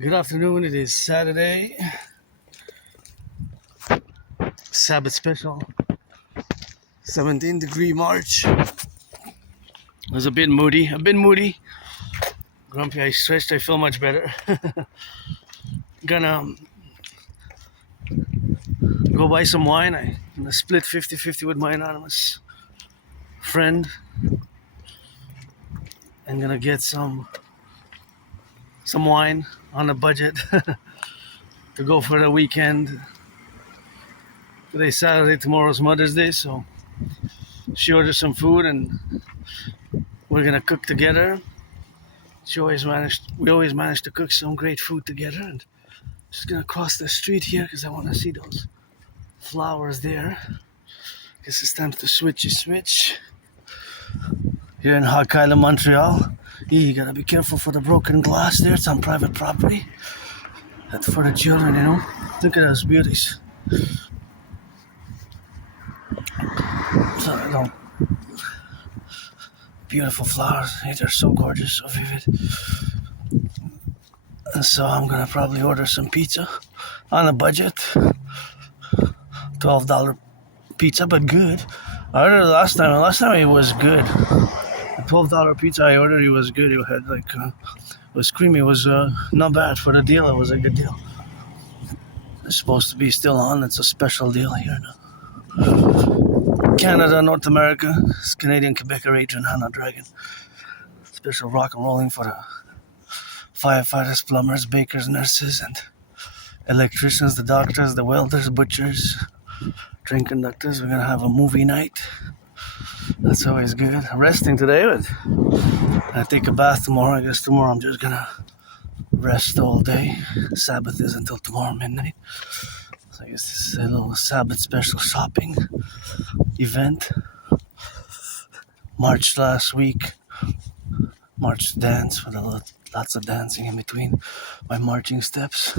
Good afternoon. It is Saturday, Sabbath special, 17-degree March. It was a bit moody. Grumpy. I stretched. I feel much better. Gonna go buy some wine. I'm gonna split 50-50 with my anonymous friend. I'm gonna get some wine on a budget to go for the weekend. Today's Saturday, tomorrow's Mother's Day, so she ordered some food and we're gonna cook together. We always manage to cook some great food together, and just gonna cross the street here because I want to see those flowers there. Guess it's time to switch. Here in Rock Island, Montreal. You gotta be careful for the broken glass there. It's on private property. That's for the children, you know. Look at those beauties. Beautiful flowers. They're so gorgeous, so vivid. And so I'm gonna probably order some pizza on a budget. $12 pizza, but good. I ordered last time. Last time it was good. The $12 pizza I ordered, it was good. It had it was creamy. It was not bad for the deal. It was a good deal. It's supposed to be still on. It's a special deal here now. Canada, North America, it's Canadian, Quebecer, Adrian, Dragon. Special rock and rolling for the firefighters, plumbers, bakers, nurses, and electricians, the doctors, the welders, butchers, train conductors. We're gonna have a movie night. That's always good. I'm resting today, but I take a bath tomorrow. I guess tomorrow I'm just gonna rest all day. Sabbath is until tomorrow midnight. So I guess this is a little Sabbath special shopping event. March last week. March dance with lots of dancing in between my marching steps.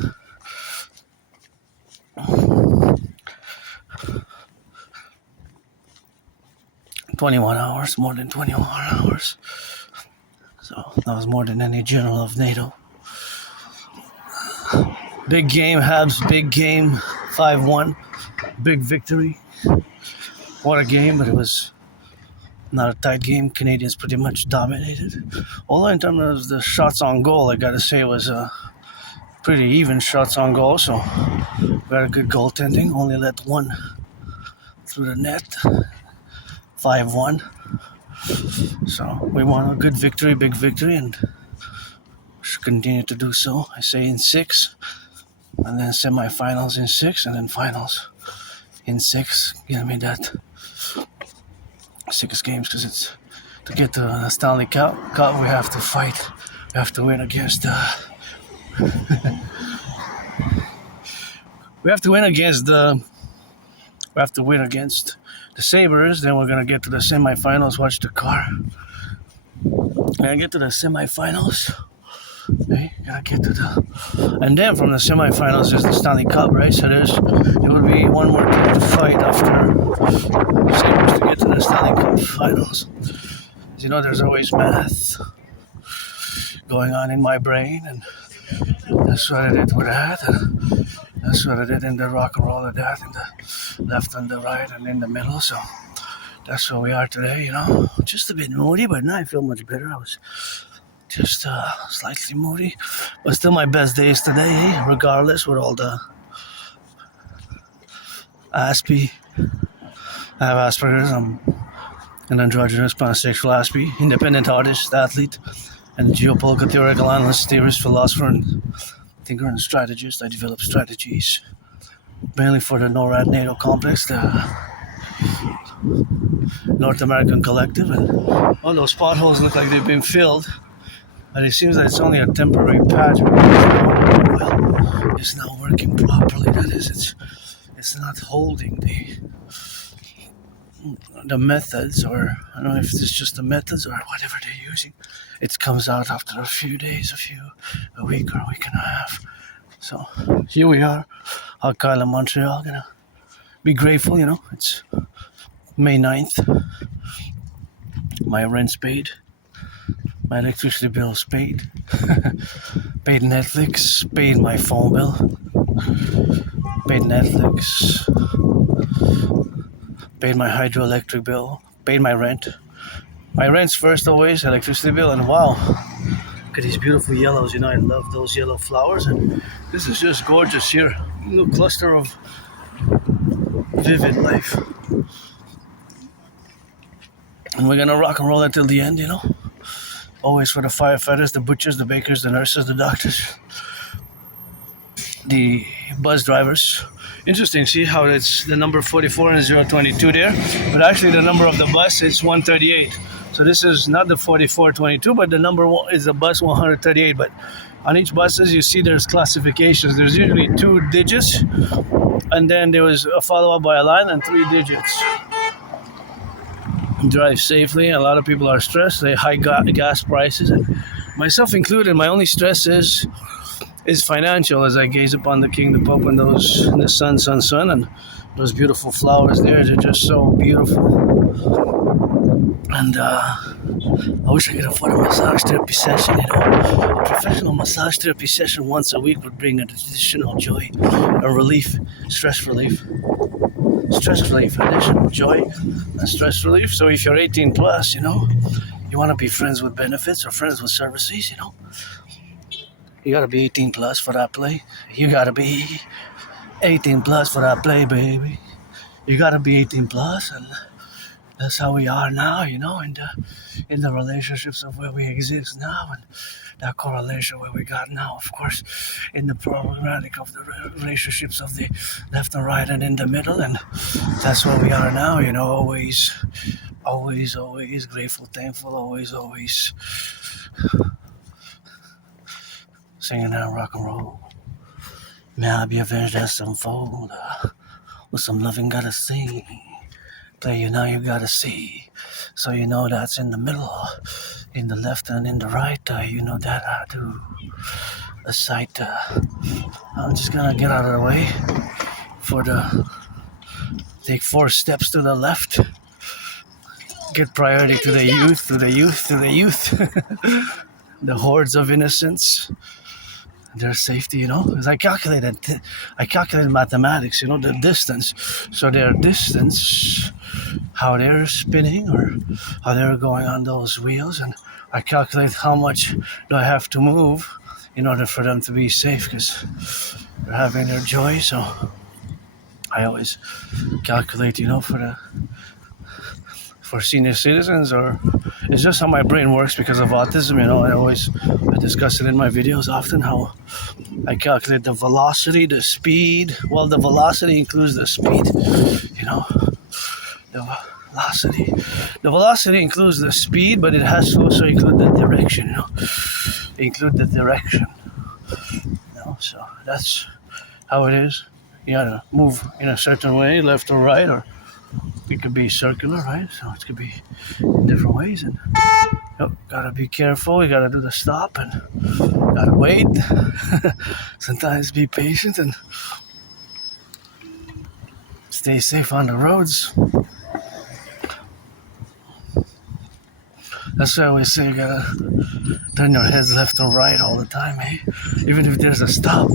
More than 21 hours. So that was more than any general of NATO. Big game, Habs, big game, 5-1. Big victory. What a game, but it was not a tight game. Canadians pretty much dominated. Although in terms of the shots on goal, I gotta say it was pretty even shots on goal. So we got a good goaltending. Only let one through the net. 5-1. So we won a good victory, big victory, and should continue to do so. I say in 6, and then semifinals in 6, and then finals in 6. Give me that 6 games, because it's to get the Stanley Cup. We have to fight. We have to win against we have to win against the Sabres. Then we're gonna get to the semifinals. Watch the car. Gonna get to the semifinals. Okay, and then from the semifinals is the Stanley Cup, right? So it would be one more team to fight after Sabres to get to the Stanley Cup finals. As you know, there's always math going on in my brain, and that's what I did with that. That's what I did in the rock and roll of that, in the left and the right and in the middle. So that's where we are today, you know. Just a bit moody, but now I feel much better. I was just slightly moody, but still my best days today, regardless, with all the Aspie. I have Asperger's. I'm an androgynous pansexual Aspie, independent artist, athlete, and geopolitical theoretical analyst, theorist, philosopher, and thinker and strategist. I develop strategies mainly for the NORAD NATO complex, the North American Collectif, and all those potholes look like they've been filled, but it seems that it's only a temporary patch because it's not working properly. That is, it's not holding the methods, or I don't know if it's just the methods or whatever they're using. It comes out after a few days, a week or a week and a half. So here we are, Rock Island, Montreal. Gonna be grateful, you know. It's May 9th. My rent's paid. My electricity bill's paid. paid Netflix, paid my phone bill, paid Netflix, paid my hydroelectric bill, paid my rent. My rent's first always, electricity bill, and wow, look at these beautiful yellows. I love those yellow flowers, and this is just gorgeous here. A little cluster of vivid life. And we're gonna rock and roll until the end, Always for the firefighters, the butchers, the bakers, the nurses, the doctors, the bus drivers. Interesting, see how it's the number 44 and 022 there, but actually the number of the bus is 138. So this is not the 4422, but the number is the bus 138. But on each buses, you see there's classifications. There's usually 2 digits, and then there was a follow-up by a line and 3 digits. Drive safely. A lot of people are stressed. They high gas prices, and myself included. My only stress is financial as I gaze upon the King, the Pope, and the sun, and those beautiful flowers there. They're just so beautiful. And I wish I could afford a massage therapy session. A professional massage therapy session once a week would bring an additional joy, a relief, stress relief. Additional joy and stress relief. So if you're 18 plus, you want to be friends with benefits or friends with services, you got to be 18 plus for that play. You got to be 18 plus for that play, baby. You got to be 18 plus, and that's how we are now, in the relationships of where we exist now, and that correlation where we got now, of course, in the problematic of the relationships of the left and right and in the middle, and that's where we are now, always grateful, thankful, always singing that rock and roll. May I be avenged as some fold, with some loving gotta sing. Play now you gotta see, so that's in the middle, in the left and in the right, that I do a sight. I'm just gonna get out of the way take 4 steps to the left, get priority to the youth, the hordes of innocence, their safety, because I calculated mathematics, the distance. So their distance, how they're spinning or how they're going on those wheels, and I calculate how much do I have to move in order for them to be safe, because they're having their joy. So I always calculate, for senior citizens, or it's just how my brain works because of autism. I discuss it in my videos often, how I calculate the velocity, the speed. Well, the velocity includes the speed, the velocity includes the speed, but it has to also include the direction, so that's how it is. You gotta move in a certain way, left or right, or it could be circular, right? So it could be in different ways, and gotta be careful. You gotta do the stop, and gotta wait. Sometimes be patient and stay safe on the roads. That's why I always say you gotta turn your heads left or right all the time, even if there's a stop.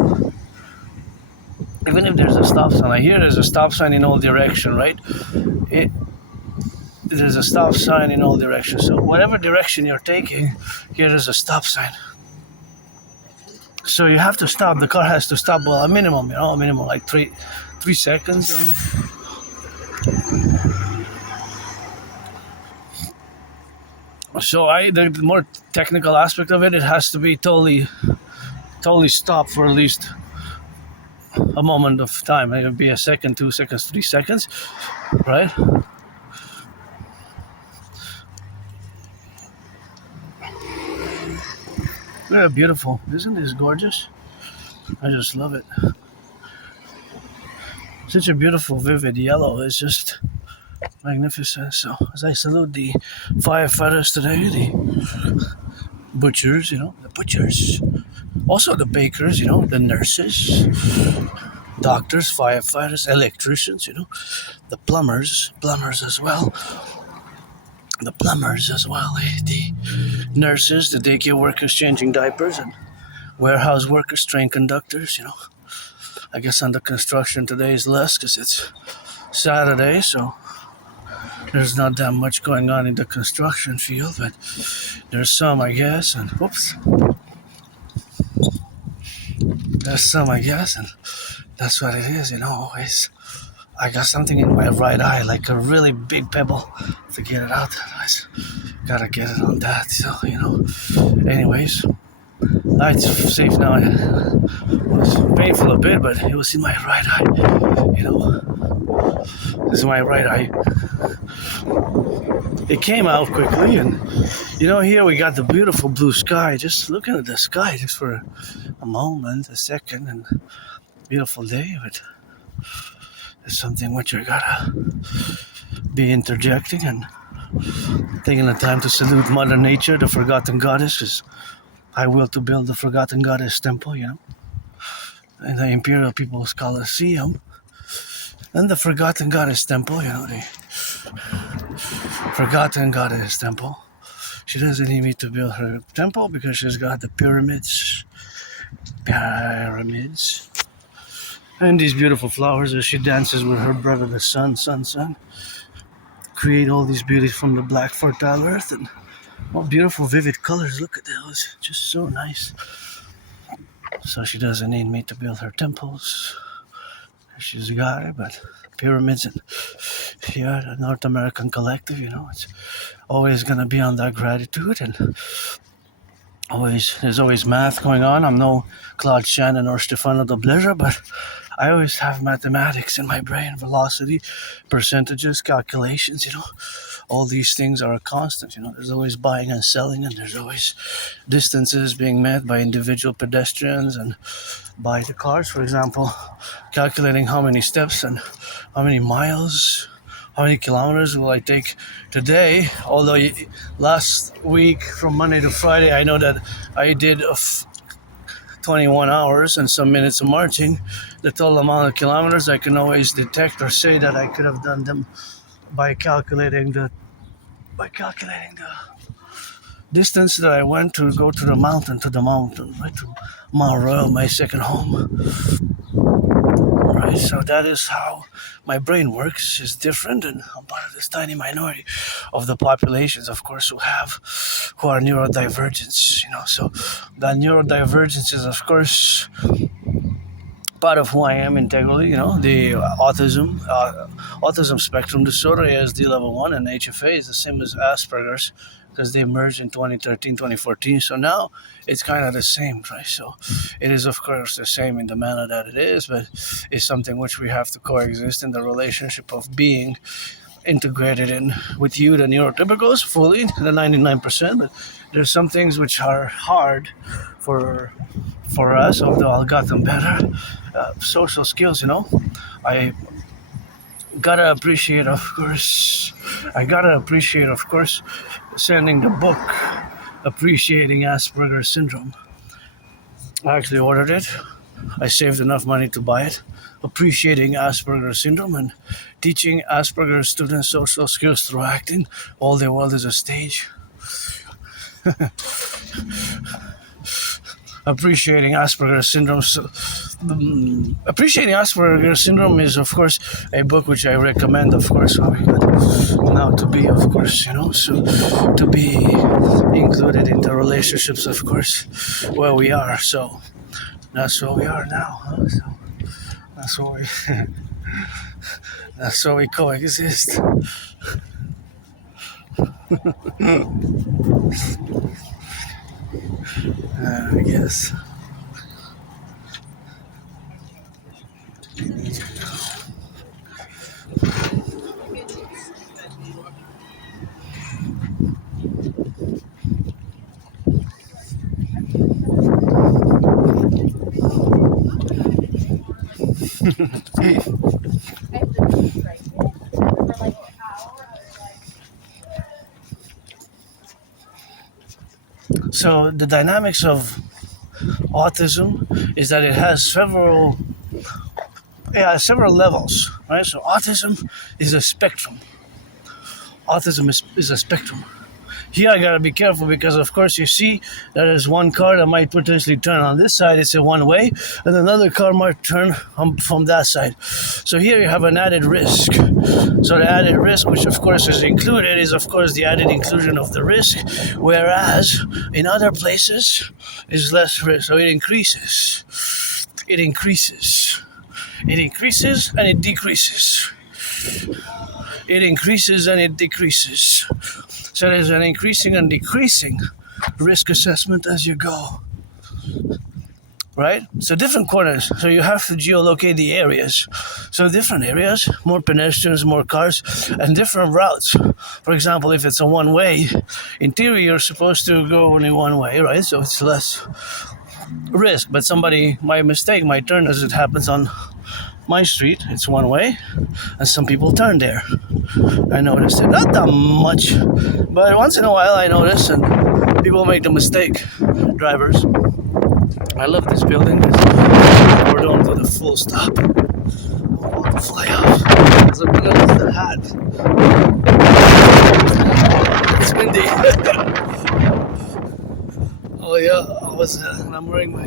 Even if there's a stop sign, like here there's a stop sign in all direction, right? There's a stop sign in all directions. So whatever direction you're taking, here there's a stop sign. So you have to stop. The car has to stop. Well, a minimum like 3 seconds. So the more technical aspect of it has to be totally stopped for at least a moment of time. It would be a second, 2 seconds, 3 seconds, right? Very beautiful. Isn't this gorgeous? I just love it. Such a beautiful, vivid yellow. It's just magnificent. So as I salute the firefighters today, the butchers, the butchers, also the bakers, the nurses, doctors, firefighters, electricians, the plumbers as well. The nurses, the daycare workers changing diapers, and warehouse workers, train conductors, I guess on the construction today is less because it's Saturday, so there's not that much going on in the construction field, but there's some, I guess, and there's some, I guess, and that's what it is, always. I got something in my right eye, like a really big pebble, to get it out. I gotta get it on that, so, Anyways, it's safe now. It was painful a bit, but it was in my right eye, This is my right eye. It came out quickly, and, here we got the beautiful blue sky. Just looking at the sky just for a moment, a second, and beautiful day, but it's something which I gotta be interjecting and taking the time to salute Mother Nature, the forgotten goddess, because I will to build the forgotten goddess temple, in the Imperial People's Colosseum. And the forgotten goddess temple, the forgotten goddess temple. She doesn't need me to build her temple because she's got the pyramids. And these beautiful flowers as she dances with her brother, the sun. Create all these beauties from the black fertile earth, and what beautiful vivid colors. Look at those, just so nice. So she doesn't need me to build her temples. She's got it, but pyramids and here the North American Collective, it's always gonna be on that gratitude, and there's always math going on. I'm no Claude Shannon or Stefano de Bleza, but I always have mathematics in my brain, velocity, percentages, calculations, all these things are a constant, there's always buying and selling, and there's always distances being met by individual pedestrians and by the cars, for example, calculating how many steps and how many miles, how many kilometers will I take today, although last week from Monday to Friday, I know that I did 21 hours and some minutes of marching. The total amount of kilometers I can always detect or say that I could have done them by calculating the distance that I went to go to the mountain, right to Mount Royal, my second home. Right, so that is how my brain works. Is different, and I'm part of this tiny minority of the populations, of course, who are neurodivergents. So that neurodivergence is, of course, part of who I am integrally. The autism spectrum disorder, ASD level 1, and HFA is the same as Asperger's, because they merged in 2013, 2014. So now it's kind of the same, right? So it is, of course, the same in the manner that it is, but it's something which we have to coexist in the relationship of being integrated in with you, the neurotypicals, fully, the 99%. But there's some things which are hard for us, although I'll got them better. Social skills, I gotta appreciate, of course, sending the book Appreciating Asperger's Syndrome. I actually ordered it. I saved enough money to buy it. Appreciating Asperger's Syndrome and teaching Asperger's students social skills through acting. All their world is a stage. Appreciating Asperger's Syndrome. Appreciating Asperger's Syndrome is, of course, a book which I recommend, of course, now to be, of course, so to be included in the relationships, of course, where we are. So that's where we are now. Huh? So that's where we coexist. I guess. So the dynamics of autism is that it has several levels, right? So autism is a spectrum. Autism is a spectrum. Here I gotta be careful because of course you see there is one car that might potentially turn on this side, it's a one way, and another car might turn from that side. So here you have an added risk. So the added risk, which of course is included, is of course the added inclusion of the risk, whereas in other places is less risk. So it increases. It increases. It increases and it decreases. It increases and it decreases. So there's an increasing and decreasing risk assessment as you go. Right? So different corners. So you have to geolocate the areas. So different areas, more pedestrians, more cars, and different routes. For example, if it's a one-way, in theory you're supposed to go only one way, right? So it's less risk. But somebody might mistake, might turn, as it happens on my street. It's one way, and some people turn there. I noticed it. Not that much, but once in a while I notice, and people make the mistake. Drivers. I love this building. We're doing to the full stop. I'm about to fly off. As I'm gonna lose the hat. It's windy. Oh yeah, I'm wearing my.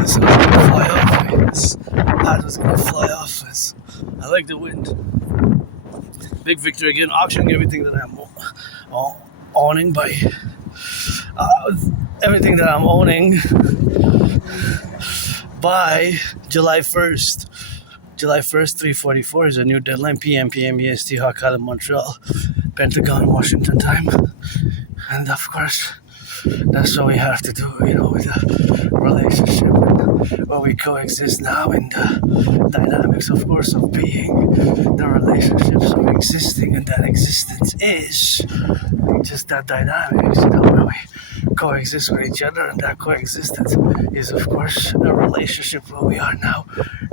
This was gonna fly off. This hat was gonna fly off. I like the wind. Big victory again, auctioning everything that I'm owning by everything that I'm owning by July 1st. July 1st, 3:44 is a new deadline. PM EST, Hawk Island, Montreal, Pentagon, Washington time. And of course, that's what we have to do, with a relationship and where we coexist now, and the dynamics, of course, of being, the relationships of existing, and that existence is just that dynamics, where we coexist with each other, and that coexistence is, of course, a relationship where we are now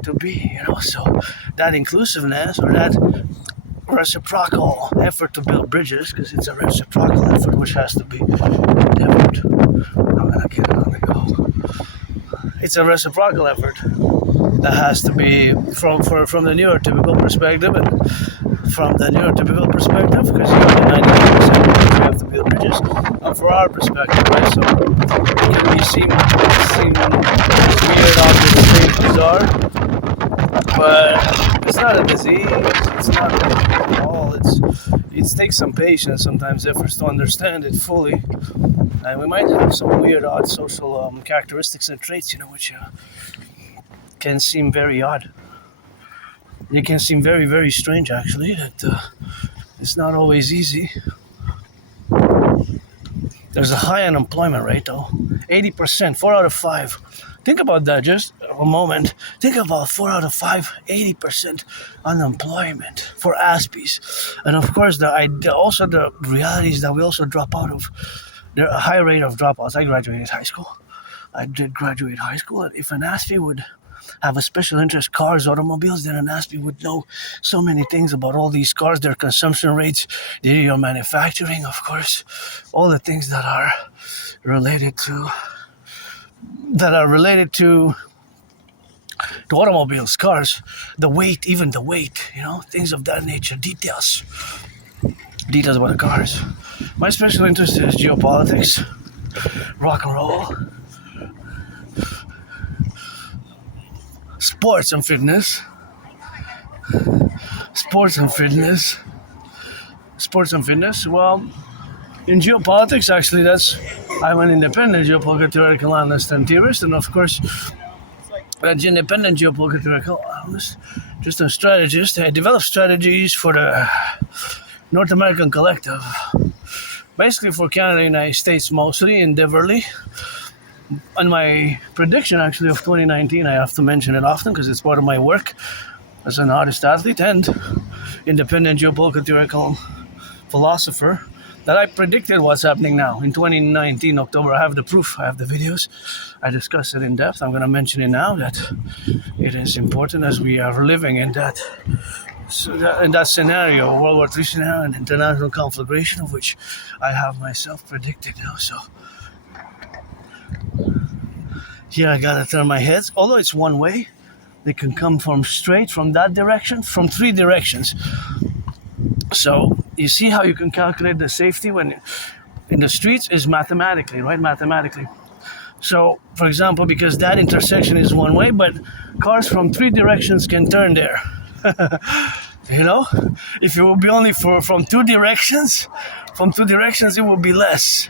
to be, So that inclusiveness, or that reciprocal effort to build bridges, because it's a reciprocal effort which has to be endeavored. I'm gonna get it on the go. It's a reciprocal effort that has to be from the neurotypical perspective, and from the neurotypical perspective, because you have the 99% you have to build bridges, and for our perspective, right? So it can be seen weird, obvious, bizarre. But it's not a disease, it's not at all, it takes some patience, sometimes efforts to understand it fully, and we might have some weird, odd social characteristics and traits, which can seem very odd. It can seem very, very strange, actually, that it's not always easy. There's a high unemployment rate, though, 80%, 4 out of 5. Think about that just a moment. Think about 4 out of 5, 80% unemployment for Aspies. And of course, also the reality is that we also drop out of, there are a high rate of dropouts. I graduated high school. I did graduate high school, and if an Aspie would have a special interest, cars, automobiles, then an Aspie would know so many things about all these cars, their consumption rates, your manufacturing, of course, all the things that are related to automobiles, cars, the weight, things of that nature, details about the cars. My special interest is geopolitics, rock and roll, sports and fitness. Well, in geopolitics, actually, I'm an independent geopolitical theoretical analyst and theorist, and of course, as an independent geopolitical theoretical analyst, just a strategist. I develop strategies for the North American Collective, basically for Canada and the United States mostly, endeavorly. And my prediction, actually, of 2019, I have to mention it often because it's part of my work as an artist, athlete, and independent geopolitical theoretical philosopher, that I predicted what's happening now. In 2019, October, I have the proof, I have the videos, I discuss it in depth. I'm going to mention it now, that it is important as we are living in that scenario, World War III scenario, and international conflagration, of which I have myself predicted now. So here I gotta turn my head. Although it's one way, they can come from straight from that direction, from 3 directions. So you see how you can calculate the safety when in the streets is mathematically, right? Mathematically. So, for example, because that intersection is one way, but cars from three directions can turn there. You know, if it will be only from two directions, it will be less.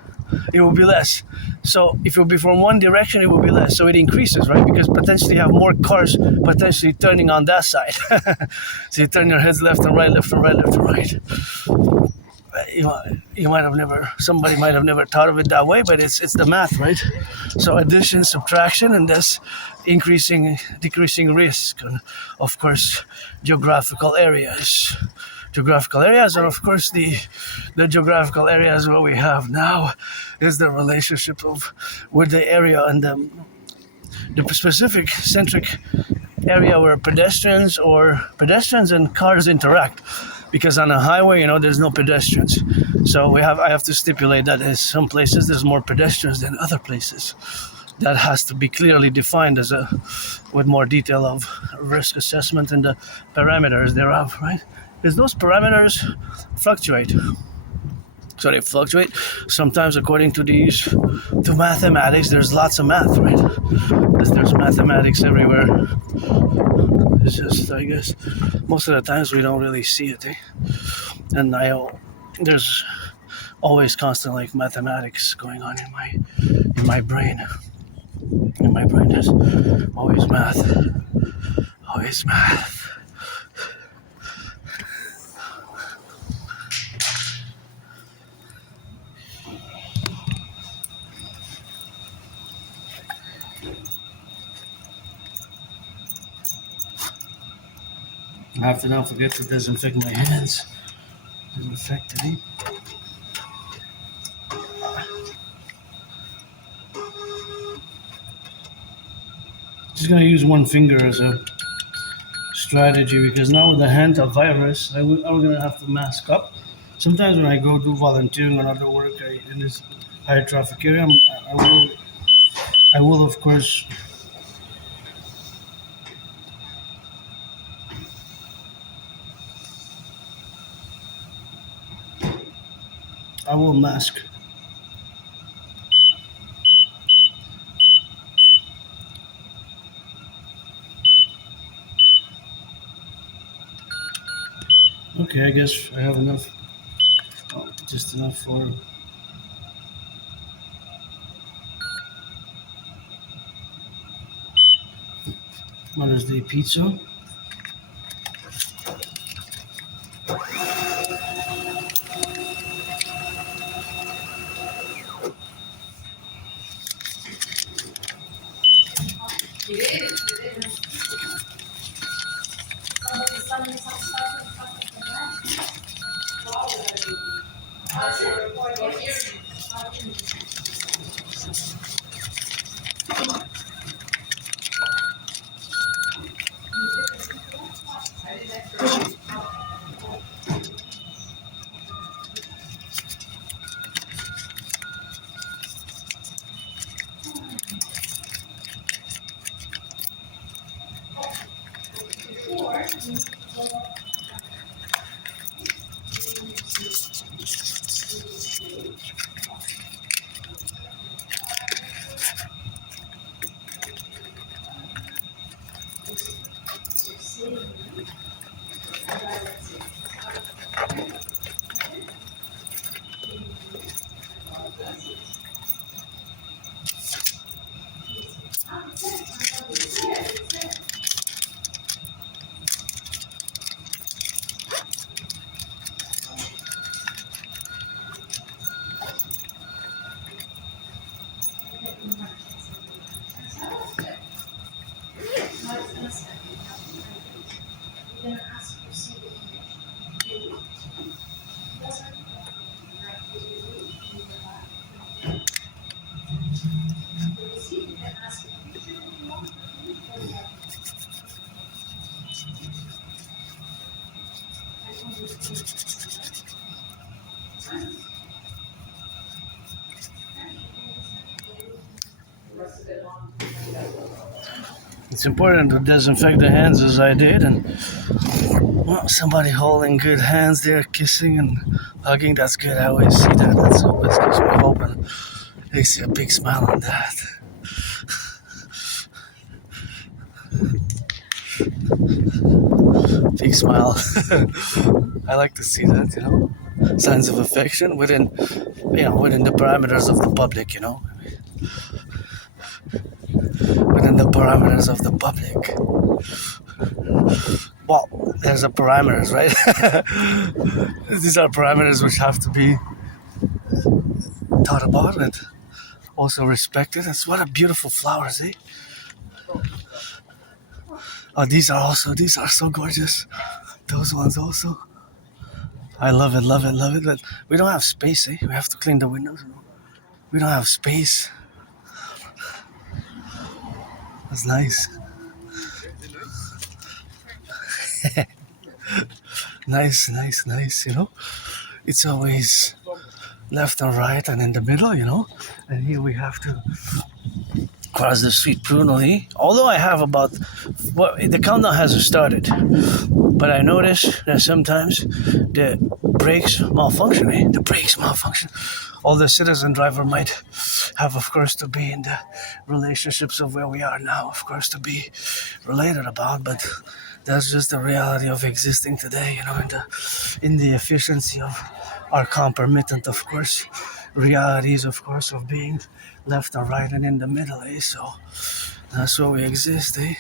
It will be less. So if it will be from one direction, it will be less. So it increases, right? Because potentially you have more cars potentially turning on that side. So you turn your heads left and right, left and right, left and right. You might have never, somebody might have never thought of it that way, but it's the math, right? So addition, subtraction, and thus decreasing risk, and of course geographical areas, and of course the geographical areas what we have now is the relationship of with the area and the specific centric area where pedestrians and cars interact, because on a highway, there's no pedestrians. So I have to stipulate that in some places there's more pedestrians than other places. That has to be clearly defined with more detail of risk assessment and the parameters thereof, right? Because those parameters fluctuate. So they fluctuate sometimes according to mathematics. There's lots of math, right? Because there's mathematics everywhere. It's just, I guess, most of the times we don't really see it, eh? And there's always constant mathematics going on in my brain. In my brain, there's always math. Always math. I have to not forget to disinfect my hands. Disinfect it. Just gonna use one finger as a strategy, because now with the hantavirus, I'm gonna have to mask up. Sometimes when I go do volunteering or other work in this higher traffic area, I will of course I will mask. Okay, I guess I have enough. Oh, just enough for. What is the pizza? It's important to disinfect the hands as I did, and well, somebody holding good hands there, kissing and hugging, that's good. I always see that. That's always gives me hope, and I see a big smile on that. Big smile. I like to see that, signs of affection within the parameters of the public, within the parameters of the public. Well, there's a parameters, right? These are parameters which have to be thought about and also respected. That's what a beautiful flowers, eh? Oh, these are so gorgeous. Those ones also. I love it. But we don't have space, eh? We have to clean the windows. We don't have space. That's nice. Nice. It's always left and right and in the middle, And here we have to cross the street prudently. Although I have the countdown hasn't started. But I notice that sometimes the brakes malfunction, eh? The brakes malfunction. All the citizen driver might have, of course, to be in the relationships of where we are now, of course, to be related about, but that's just the reality of existing today, in the efficiency of our concomitant, of course, realities, of course, of being left and right and in the middle, eh? So that's where we exist, eh?